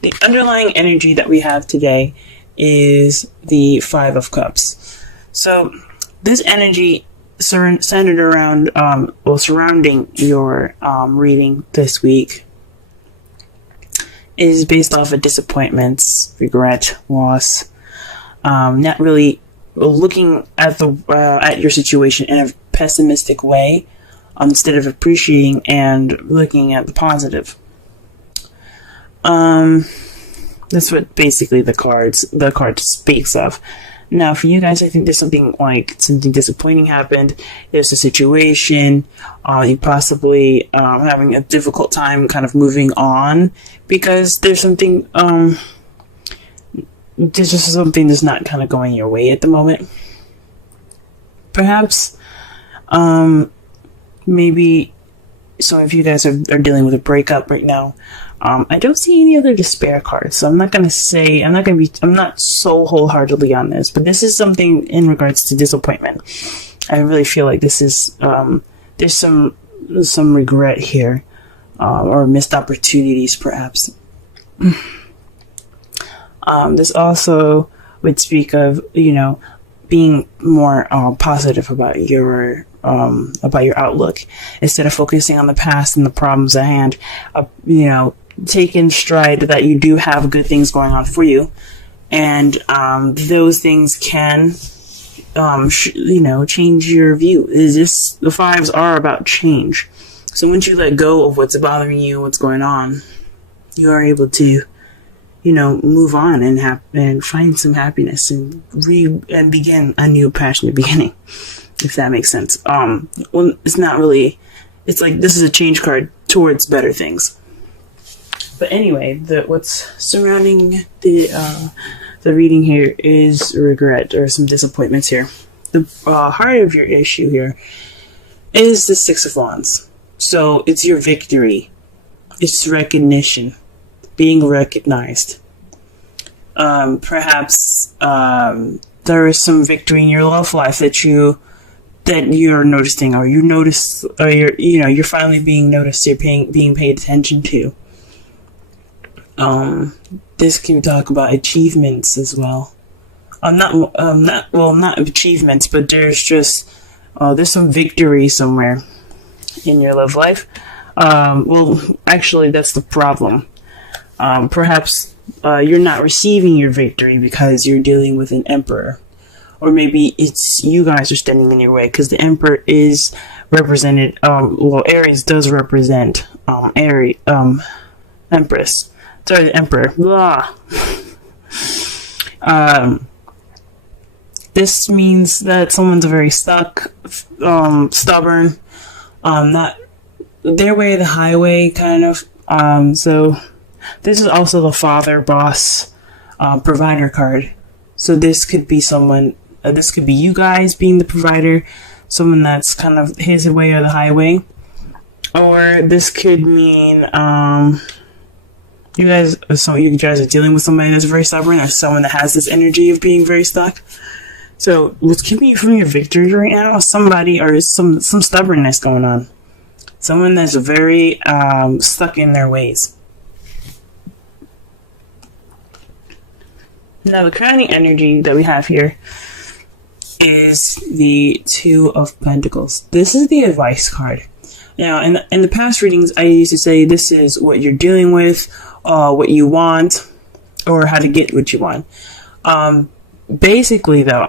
the underlying energy that we have today is the Five of Cups. So this energy centered around, surrounding your reading this week is based off of disappointments, regret, loss, not really looking at at your situation in a pessimistic way, instead of appreciating and looking at the positive. That's what basically the card speaks of. Now, for you guys, I think there's something disappointing happened. There's a situation, you possibly having a difficult time kind of moving on because there's something, there's just something that's not kind of going your way at the moment. Perhaps, maybe some of you guys are dealing with a breakup right now. I don't see any other despair cards, so I'm not so wholeheartedly on this, but this is something in regards to disappointment. I really feel like this is, there's some regret here, or missed opportunities perhaps. This also would speak of, being more positive about your outlook instead of focusing on the past and the problems at hand. Take in stride that you do have good things going on for you, and those things can, change your view. The fives are about change. So once you let go of what's bothering you, what's going on, you are able to, move on and find some happiness and begin a new passionate beginning, if that makes sense. Well, it's not really. It's like this is a change card towards better things. But anyway, what's surrounding the reading here is regret or some disappointments here. The heart of your issue here is the Six of Wands. So it's your victory. It's recognition. Being recognized. Perhaps there is some victory in your love life that you're noticing, or you're finally being noticed. You're being paid attention to. This can talk about achievements as well. Not achievements, but there's just there's some victory somewhere in your love life. Actually, that's the problem. Perhaps you're not receiving your victory because you're dealing with an emperor. Or maybe it's you guys are standing in your way, because the emperor is represented, Aries does represent Empress. Sorry, the emperor. Blah. This means that someone's very stuck, stubborn, not their way of the highway, kind of. So this is also the father, boss, provider card. So this could be someone, this could be you guys being the provider, someone that's kind of his way or the highway. Or this could mean, you guys are dealing with somebody that's very stubborn, or someone that has this energy of being very stuck. So what's keeping you from your victory right now is somebody or some stubbornness going on. Someone that's very stuck in their ways. Now the crowning energy that we have here is the Two of Pentacles. This is the advice card. Now, in the past readings, I used to say this is what you're dealing with, what you want, or how to get what you want. Basically, though,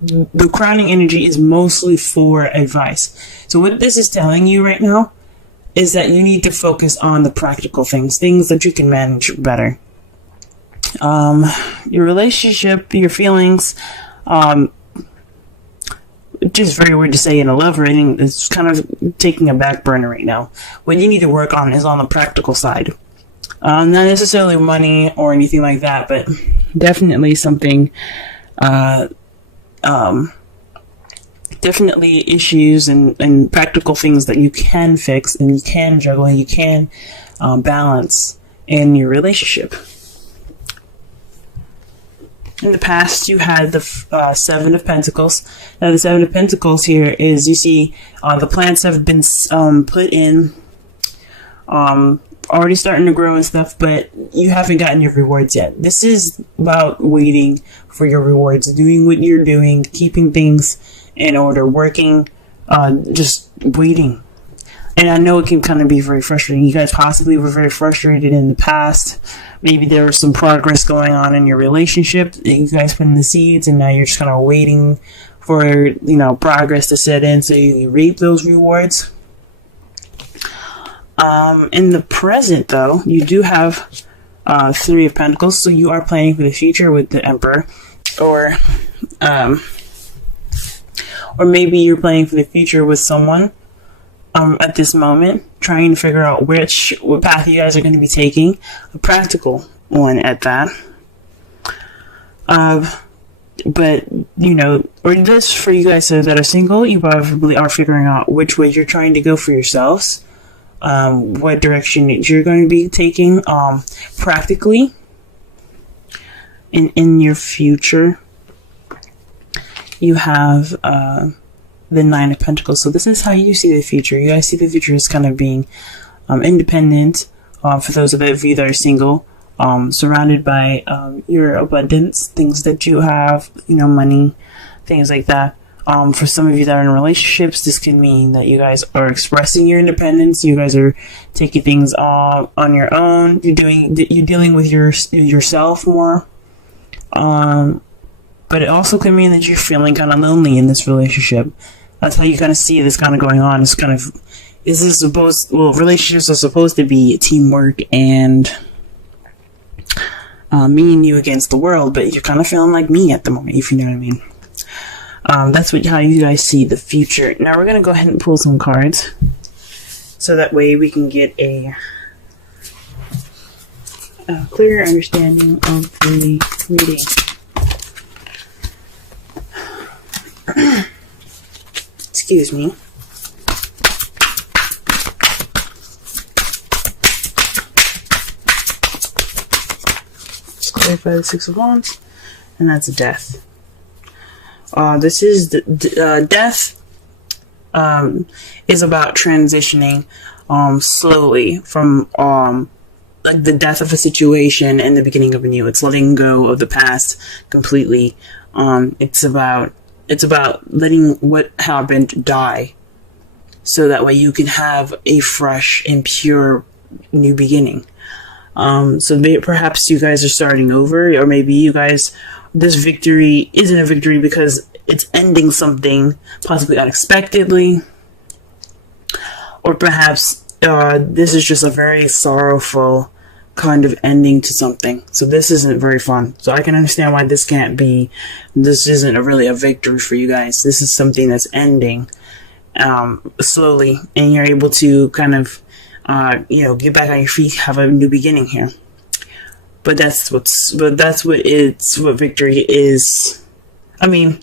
the crowning energy is mostly for advice. So what this is telling you right now is that you need to focus on the practical things that you can manage better. Your relationship, your feelings, just very weird to say in a love reading, it's kind of taking a back burner right now. What you need to work on is on the practical side. Not necessarily money or anything like that, but definitely something, definitely issues and practical things that you can fix and you can juggle and you can balance in your relationship. In the past, you had the Seven of Pentacles. Now, the Seven of Pentacles here is, you see, the plants have been put in already starting to grow and stuff, but you haven't gotten your rewards yet. This is about waiting for your rewards, doing what you're doing, keeping things in order, working, just waiting. And I know it can kind of be very frustrating. You guys possibly were very frustrated in the past. Maybe there was some progress going on in your relationship. You guys put in the seeds, and now you're just kind of waiting for, progress to set in so you reap those rewards. In the present, though, you do have Three of Pentacles, so you are planning for the future with the Emperor, or maybe you're planning for the future with someone at this moment, trying to figure out what path you guys are going to be taking, a practical one at that. But, or this for you guys that are single, you probably are figuring out which way you're trying to go for yourselves. What direction you're going to be taking practically in your future. You have the Nine of Pentacles. So this is how you see the future. You guys see the future as kind of being independent, for those of you that are single, surrounded by your abundance, things that you have, money, things like that. For some of you that are in relationships, this can mean that you guys are expressing your independence. You guys are taking things on your own. You're dealing with yourself more. But it also can mean that you're feeling kind of lonely in this relationship. That's how you kind of see this kind of going on. It's kind of, relationships are supposed to be teamwork and me and you against the world, but you're kind of feeling like me at the moment, if you know what I mean. That's how you guys see the future. Now we're going to go ahead and pull some cards, so that way we can get a clearer understanding of the reading. Excuse me. Just clarify the Six of Wands, and that's Death. This is death. Is about transitioning slowly from like the death of a situation and the beginning of a new. It's letting go of the past completely. It's about letting what happened die, so that way you can have a fresh and pure new beginning. Perhaps you guys are starting over, or maybe you guys, this victory isn't a victory because it's ending something possibly unexpectedly, or perhaps this is just a very sorrowful kind of ending to something. So this isn't very fun. So I can understand why this isn't really a victory for you guys. This is something that's ending slowly, and you're able to kind of get back on your feet, have a new beginning here. But that's what victory is. I mean,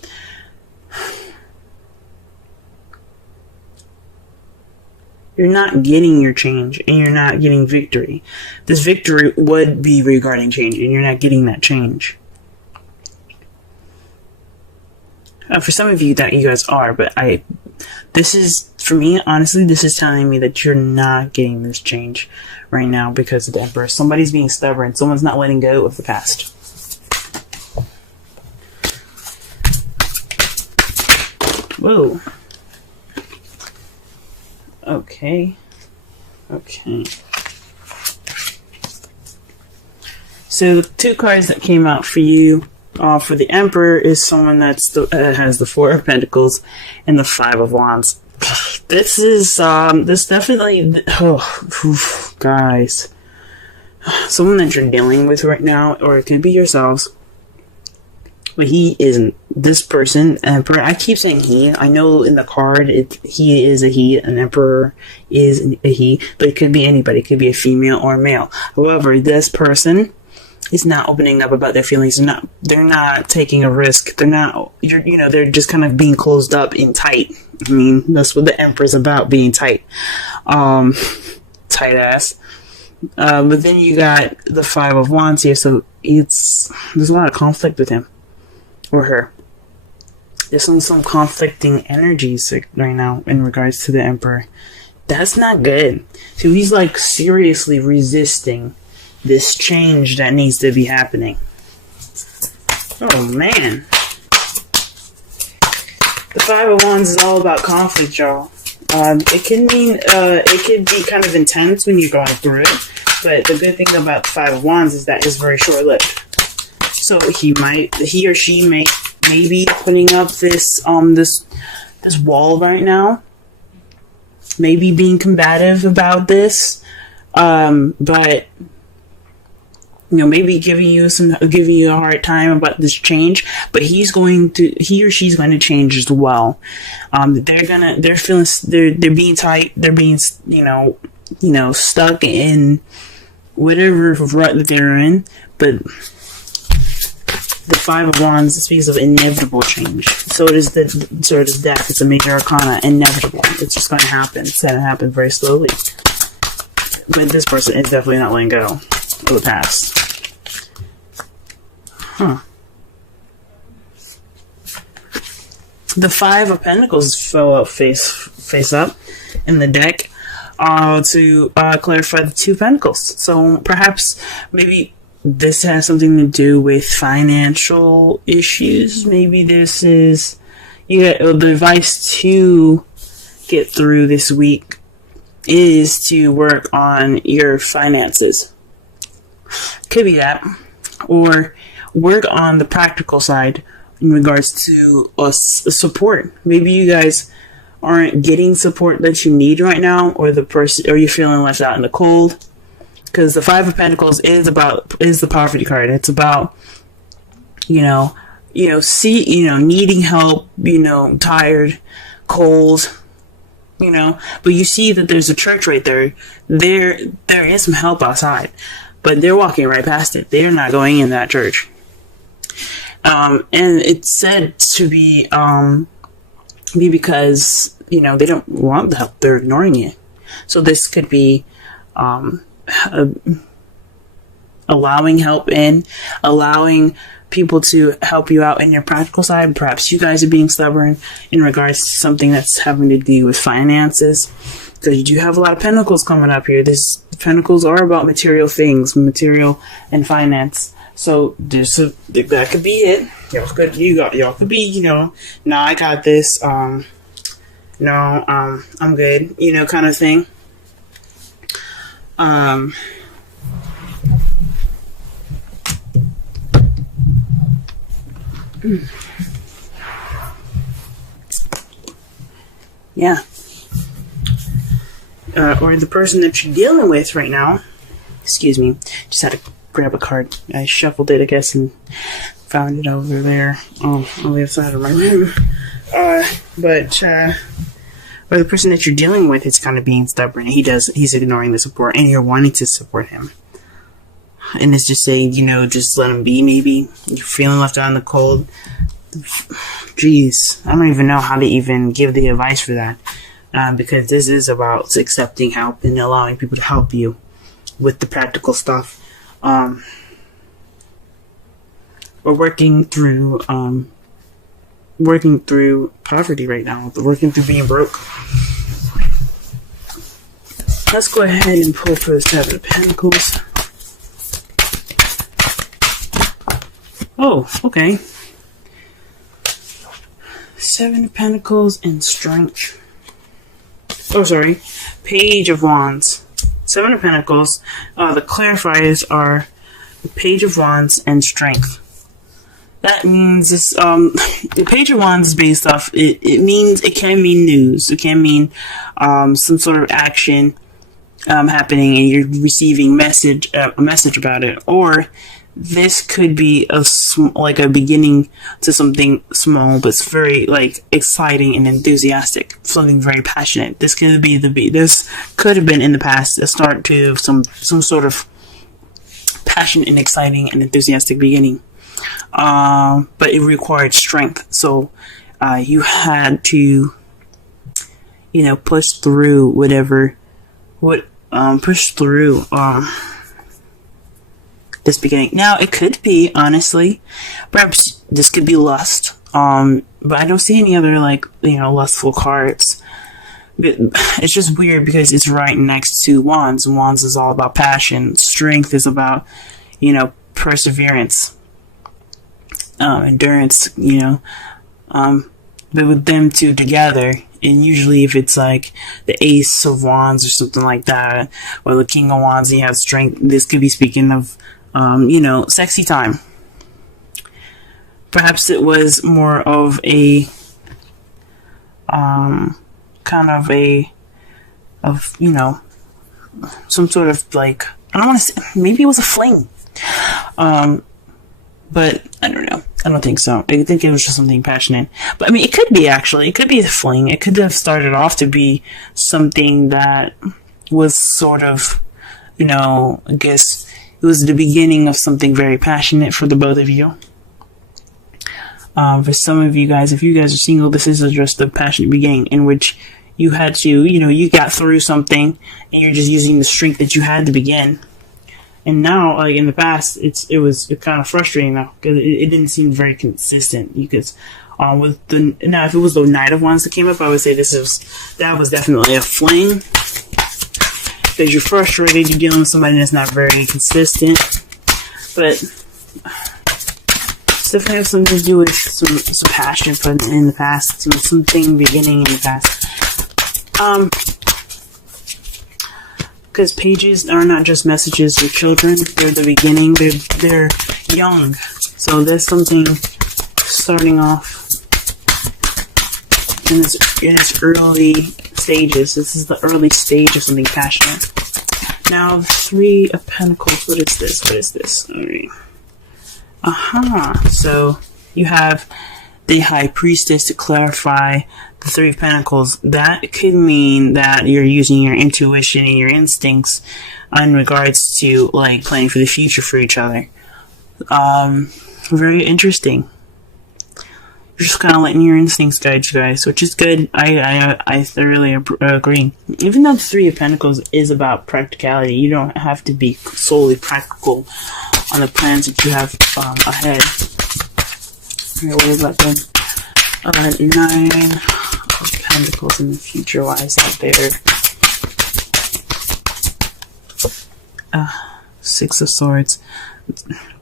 you're not getting your change, and you're not getting victory. This victory would be regarding change, and you're not getting that change. For some of you that you guys are, but for me, honestly, this is telling me that you're not getting this change right now because of the Emperor. Somebody's being stubborn. Someone's not letting go of the past. Whoa. Okay. So the two cards that came out for you, for the Emperor, is someone that has the Four of Pentacles and the Five of Wands. This is definitely, guys, someone that you're dealing with right now, or it could be yourselves. But he isn't. This person, Emperor, I keep saying he. I know in the card, he is a he. An Emperor is a he. But it could be anybody. It could be a female or a male. However, this person is not opening up about their feelings. They're not taking a risk. They're just kind of being closed up and tight. I mean, that's what the Emperor's about, being tight. Tight ass. But then you got the Five of Wands here, so there's a lot of conflict with him. Or her. There's some conflicting energies right now in regards to the Emperor. That's not good. So he's like seriously resisting this change that needs to be happening. Oh man. The Five of Wands is all about conflict, y'all. It could be kind of intense when you're going through it, but the good thing about the Five of Wands is that it's very short-lived. So he or she may be putting up this wall right now, maybe being combative about this, but maybe giving you a hard time about this change, but he or she's going to change as well. They're being tight, they're being, stuck in whatever rut that they're in, but the Five of Wands speaks of inevitable change. So does death. It's a major arcana, inevitable. It's just going to happen. It's going to happen very slowly. But this person is definitely not letting go of the past. The Five of Pentacles fell out face up in the deck to clarify the Two of Pentacles. So perhaps maybe this has something to do with financial issues. Maybe this is the advice to get through this week is to work on your finances. Could be that, or work on the practical side in regards to support. Maybe you guys aren't getting support that you need right now, or you're feeling left out in the cold. Because the Five of Pentacles is the poverty card. It's about needing help, tired, cold, but you see that there's a church right there. There is some help outside, but they're walking right past it. They're not going in that church. And it's said to be because, they don't want the help. They're ignoring it. So this could be, allowing help in, allowing people to help you out in your practical side. Perhaps you guys are being stubborn in regards to something that's having to do with finances, because you do have a lot of pentacles coming up here. Pentacles are about material things, material and finance. So that could be it. Y'all could be, no, I got this. I'm good, kind of thing. Yeah. Or the person that you're dealing with right now. Excuse me. Just had to grab a card. I shuffled it, I guess, and found it over there on the other side of my room. Or the person that you're dealing with is kind of being stubborn. He's ignoring the support, and you're wanting to support him. And it's just saying, just let him be, maybe. You're feeling left out in the cold. Jeez, I don't even know how to even give the advice for that. Because this is about accepting help and allowing people to help you with the practical stuff. We're working through poverty right now. Working through being broke. Let's go ahead and pull for the Seven of Pentacles. Oh, okay. Seven of Pentacles and Strength. Oh, sorry. Page of Wands. Seven of Pentacles. The clarifiers are the Page of Wands and Strength. That means this, the Page of Wands is based off, it can mean news. It can mean some sort of action happening and you're receiving a message about it. Or this could be like a beginning to something small, but it's very exciting and enthusiastic, something very passionate. This could have been in the past a start to some sort of passionate and exciting and enthusiastic beginning. But it required strength. So you had to, push through push through this beginning. Now, it could be, honestly, perhaps this could be lust, but I don't see any other, lustful cards. it's just weird because it's right next to Wands. Wands is all about passion. Strength is about, perseverance, endurance, but with them two together, and usually if it's like the Ace of Wands or something like that, or the King of Wands, and you have strength, this could be speaking of, sexy time. Perhaps it was more of a, some sort of like, I don't want to say, maybe it was a fling. But I don't know. I don't think so. I think it was just something passionate. But I mean, it could be actually. It could be a fling. It could have started off to be something that was sort of, I guess it was the beginning of something very passionate for the both of you. For some of you guys, if you guys are single, this is just a passionate beginning in which you had to, you got through something and you're just using the strength that you had to begin. And now, like in the past, it was kind of frustrating now because it didn't seem very consistent. Because if it was the Knight of Wands that came up, I would say that was definitely a fling. Because you're frustrated, you're dealing with somebody that's not very consistent. But it's definitely have something to do with some passion in the past, something beginning in the past. Because pages are not just messages for children, they're the beginning, they're young. So there's something starting off in its early stages. This is the early stage of something passionate. Now, Three of Pentacles, what is this? Alright. So you have the High Priestess to clarify the Three of Pentacles. That could mean that you're using your intuition and your instincts in regards to like planning for the future for each other. Very interesting. You're just kind of letting your instincts guide you guys, which is good. I thoroughly agree. Even though the Three of Pentacles is about practicality, you don't have to be solely practical on the plans that you have ahead. Alright, what about them? 9 of Pentacles in the future. Why is that there? 6 of Swords.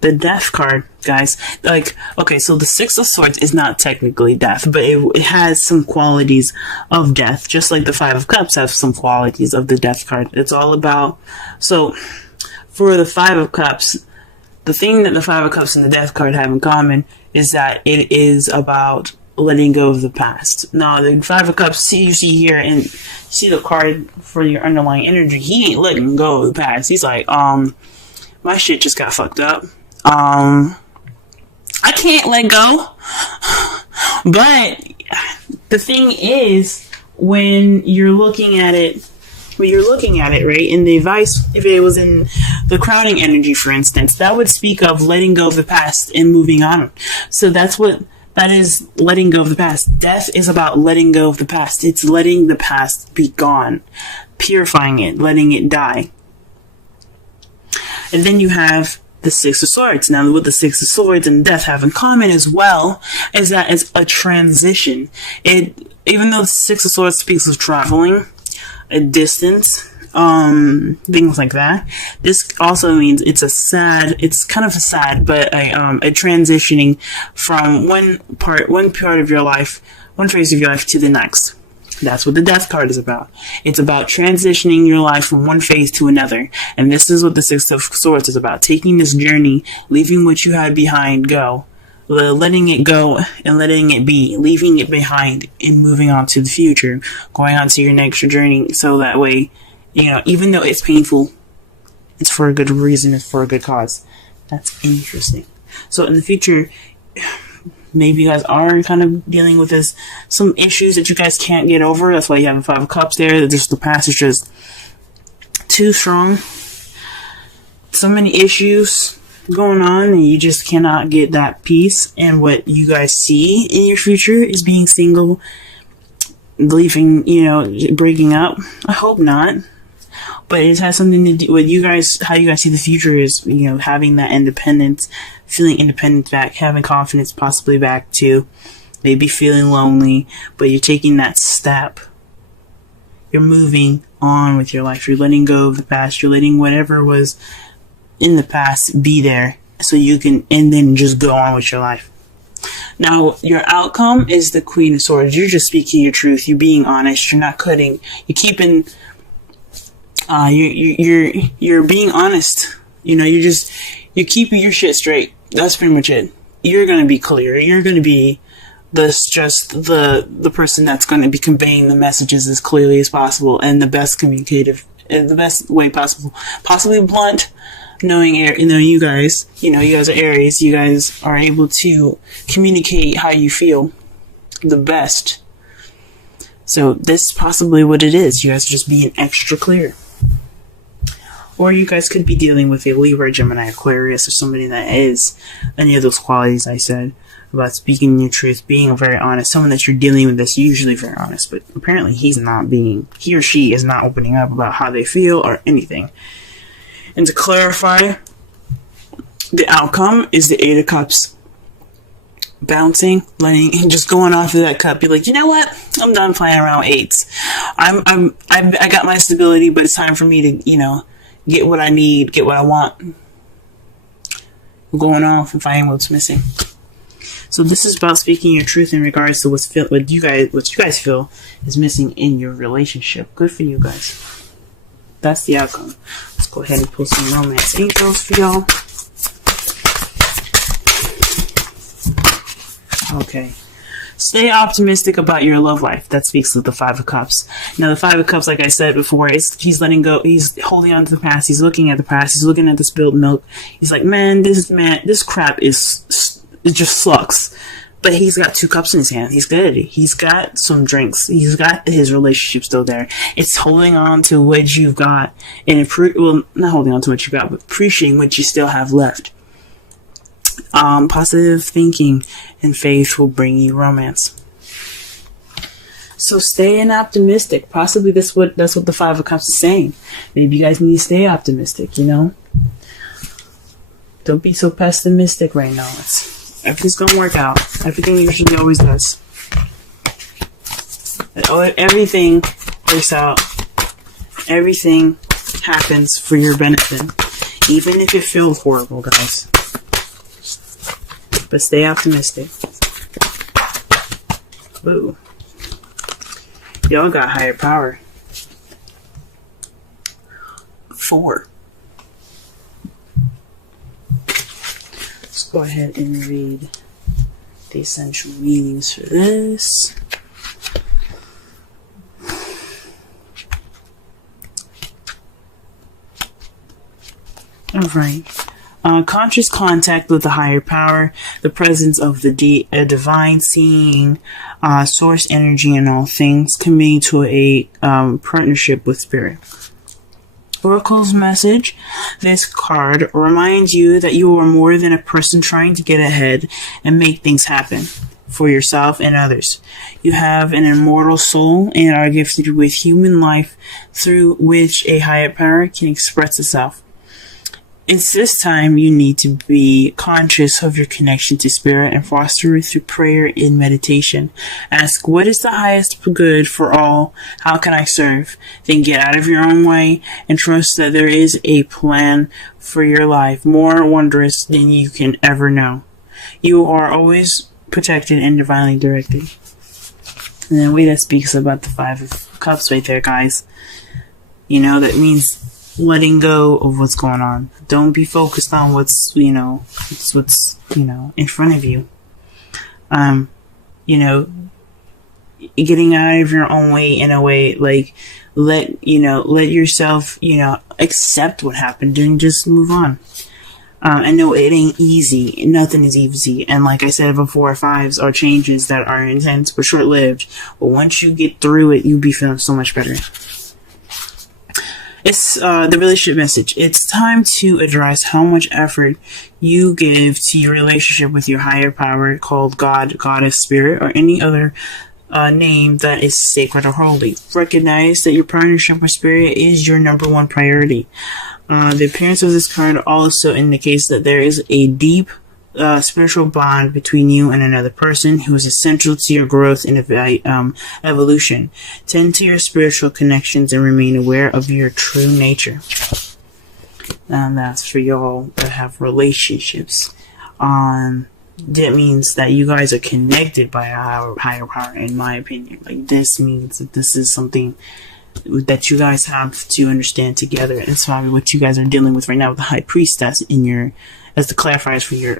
The Death card, guys. Like, okay, so the 6 of Swords is not technically death, but it has some qualities of death, just like the 5 of Cups have some qualities of the Death card. It's all about, so for the 5 of Cups, the thing that the 5 of Cups and the Death card have in common is that it is about letting go of the past. Now, the 5 of Cups, you see here, and see the card for your underlying energy, he ain't letting go of the past. He's like, my shit just got fucked up. I can't let go. But the thing is, when you're looking at it, right, in the advice, if it was in the crowning energy, for instance, that would speak of letting go of the past and moving on. So that is letting go of the past. Death is about letting go of the past. It's letting the past be gone, purifying it, letting it die. And then you have the 6 of Swords. Now, what the 6 of Swords and Death have in common as well is that it's a transition. Even though the 6 of Swords speaks of traveling, a distance, things like that, this also means it's kind of a sad, but a transitioning from one part of your life, one phase of your life to the next. That's what the Death card is about. It's about transitioning your life from one phase to another. And this is what the 6 of Swords is about. Taking this journey, leaving what you had behind go. Letting it go and letting it be. Leaving it behind and moving on to the future. Going on to your next journey. So that way, even though it's painful, it's for a good reason. It's for a good cause. That's interesting. So in the future, maybe you guys are kind of dealing with some issues that you guys can't get over. That's why you have the 5 of Cups there. Just the past is just too strong. So many issues going on, and you just cannot get that peace. And what you guys see in your future is being single, leaving, breaking up. I hope not. But it has something to do with you guys, how you guys see the future is, having that independence, feeling independent back, having confidence possibly back too, maybe feeling lonely, but you're taking that step You're moving on with your life. You're letting go of the past. You're letting whatever was in the past be there so you can, and then just go on with your life. Now, your outcome is the Queen of Swords. You're just speaking your truth. You're being honest. You're not cutting. You're keeping, you're being honest. You know, you're keeping your shit straight. That's pretty much it. You're going to be clear. You're going to be the person that's going to be conveying the messages as clearly as possible and the best communicative, the best way possible. Possibly blunt, knowing you guys are Aries. You guys are able to communicate how you feel the best. So this is possibly what it is. You guys are just being extra clear. Or you guys could be dealing with a Libra, Gemini, Aquarius, or somebody that is any of those qualities I said about speaking your truth, being very honest. Someone that you're dealing with that's usually very honest, but apparently he or she is not opening up about how they feel or anything. And to clarify, the outcome is the Eight of Cups. Bouncing, and just going off of that cup. You're like, you know what? I'm done playing around with eights. I got my stability, but it's time for me to, get what I need, get what I want. I'm going off and finding what's missing. So this is about speaking your truth in regards to what you guys feel is missing in your relationship. Good for you guys. That's the outcome. Let's go ahead and pull some romance angels for y'all. Okay. Stay optimistic about your love life. That speaks of the Five of Cups. Now, the Five of Cups, like I said before, he's letting go. He's holding on to the past. He's looking at the past. He's looking at the spilled milk. He's like, this crap it just sucks. But he's got 2 cups in his hand. He's good. He's got some drinks. He's got his relationship still there. It's holding on to what you've got. And not holding on to what you got, but appreciating what you still have left. Positive thinking and faith will bring you romance. So staying optimistic. Possibly that's what the Five of Cups is saying. Maybe you guys need to stay optimistic, Don't be so pessimistic right now. Everything's gonna work out. Everything usually always does. Everything works out. Everything happens for your benefit. Even if it feels horrible, guys. But stay optimistic. Ooh. Y'all got higher power. 4. Let's go ahead and read the essential meanings for this. Alright. Conscious contact with the higher power, the presence of the divine, seeing source energy in all things, committing to a partnership with spirit. Oracle's message. This card reminds you that you are more than a person trying to get ahead and make things happen for yourself and others. You have an immortal soul and are gifted with human life through which a higher power can express itself. It's this time you need to be conscious of your connection to spirit and foster it through prayer and meditation. Ask, what is the highest good for all? How can I serve? Then get out of your own way and trust that there is a plan for your life more wondrous than you can ever know. You are always protected and divinely directed. And the way that speaks about the Five of Cups right there, guys. That means letting go of what's going on. Don't be focused on what's in front of you. Getting out of your own way in a way, like, let yourself, accept what happened and just move on. I know it ain't easy. Nothing is easy. And like I said before, 5s are changes that are intense but short-lived. But once you get through it, you'll be feeling so much better. It's the relationship message. It's time to address how much effort you give to your relationship with your higher power, called God, Goddess, Spirit, or any other name that is sacred or holy. Recognize that your partnership with Spirit is your number 1 priority. The appearance of this card also indicates that there is a deep spiritual bond between you and another person who is essential to your growth and evolution. Tend to your spiritual connections and remain aware of your true nature. And that's for y'all that have relationships. That means that you guys are connected by a higher power, in my opinion. Like, this means that this is something that you guys have to understand together. And it's probably what you guys are dealing with right now with the High Priestess in your, as the clarifiers for your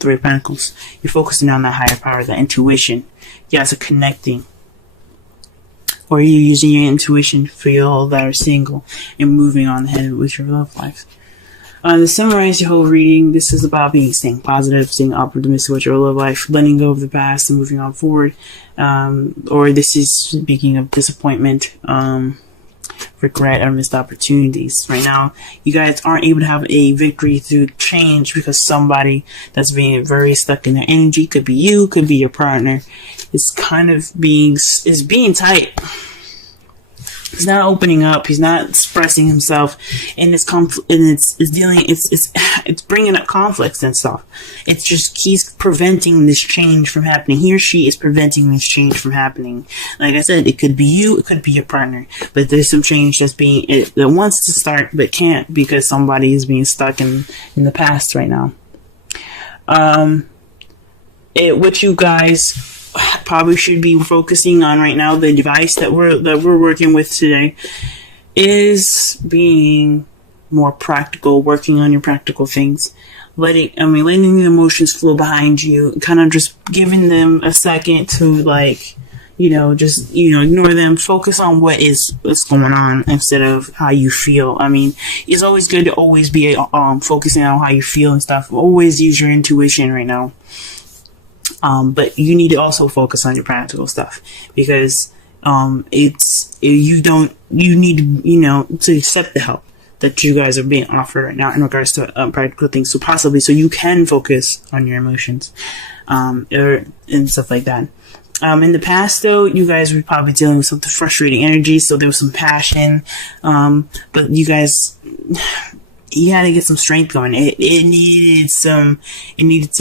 Three of Pentacles. You're focusing on that higher power, that intuition. You guys are connecting. Or you're using your intuition for y'all that are single and moving on ahead with your love life. To summarize your whole reading, this is about staying positive, staying optimistic with your love life, letting go of the past and moving on forward. Or this is speaking of disappointment, regret, or missed opportunities. Right now, you guys aren't able to have a victory through change because somebody that's being very stuck in their energy, could be you, could be your partner, is kind of being tight. He's not opening up. He's not expressing himself, and it's bringing up conflicts and stuff. It's just he's preventing this change from happening. He or she is preventing this change from happening. Like I said, it could be you, it could be your partner, but there's some change that wants to start but can't because somebody is being stuck in the past right now. What you guys probably should be focusing on right now, the device that we're working with today, is being more practical, working on your practical things, letting the emotions flow behind you, kind of just giving them a second to ignore them, focus on what's going on instead of how you feel. It's always good to always be focusing on how you feel and stuff. Always use your intuition right now. But you need to also focus on your practical stuff because you need to accept the help that you guys are being offered right now in regards to practical things. So you can focus on your emotions and stuff like that. In the past, though, you guys were probably dealing with some frustrating energy, so there was some passion. But you guys, you had to get some strength going. It needed some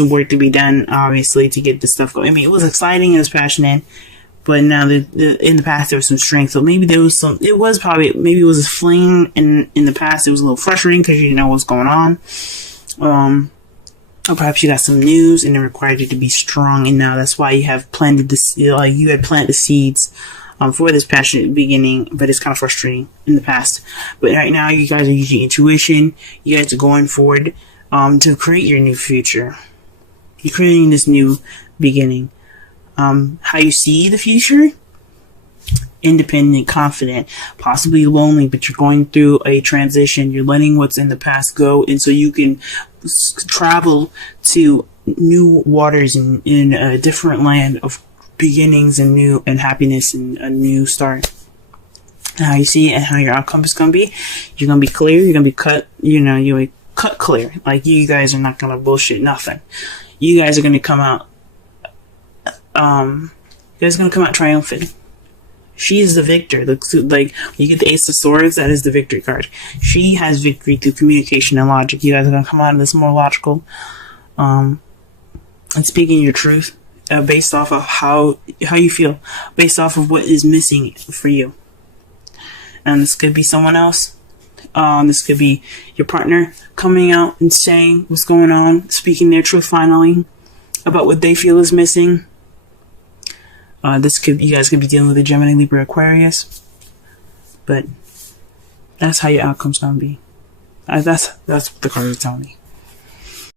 work to be done, obviously, to get this stuff going. It was exciting, it was passionate, but now in the past there was some strength. So maybe maybe it was a fling, and in the past it was a little frustrating because you didn't know what's going on. Or perhaps you got some news and it required you to be strong, and now that's why you have planted you had planted the seeds for this passionate beginning, but it's kind of frustrating in the past. But right now, you guys are using intuition. You guys are going forward to create your new future. You're creating this new beginning. How you see the future? Independent, confident, possibly lonely, but you're going through a transition. You're letting what's in the past go, and so you can travel to new waters in a different land of beginnings and happiness and a new start. And how you see it and how your outcome is going to be, you're going to be clear, you're going to be cut, you're cut clear. Like, you guys are not going to bullshit nothing. You guys are going to come out, triumphant. She is the victor. Like, you get the Ace of Swords, that is the victory card. She has victory through communication and logic. You guys are going to come out of this more logical, and speaking your truth. Based off of how you feel, based off of what is missing for you. And this could be someone else. This could be your partner coming out and saying what's going on, speaking their truth finally about what they feel is missing. You guys could be dealing with a Gemini, Libra, Aquarius. But that's how your outcome's gonna be. That's what the cards are telling me.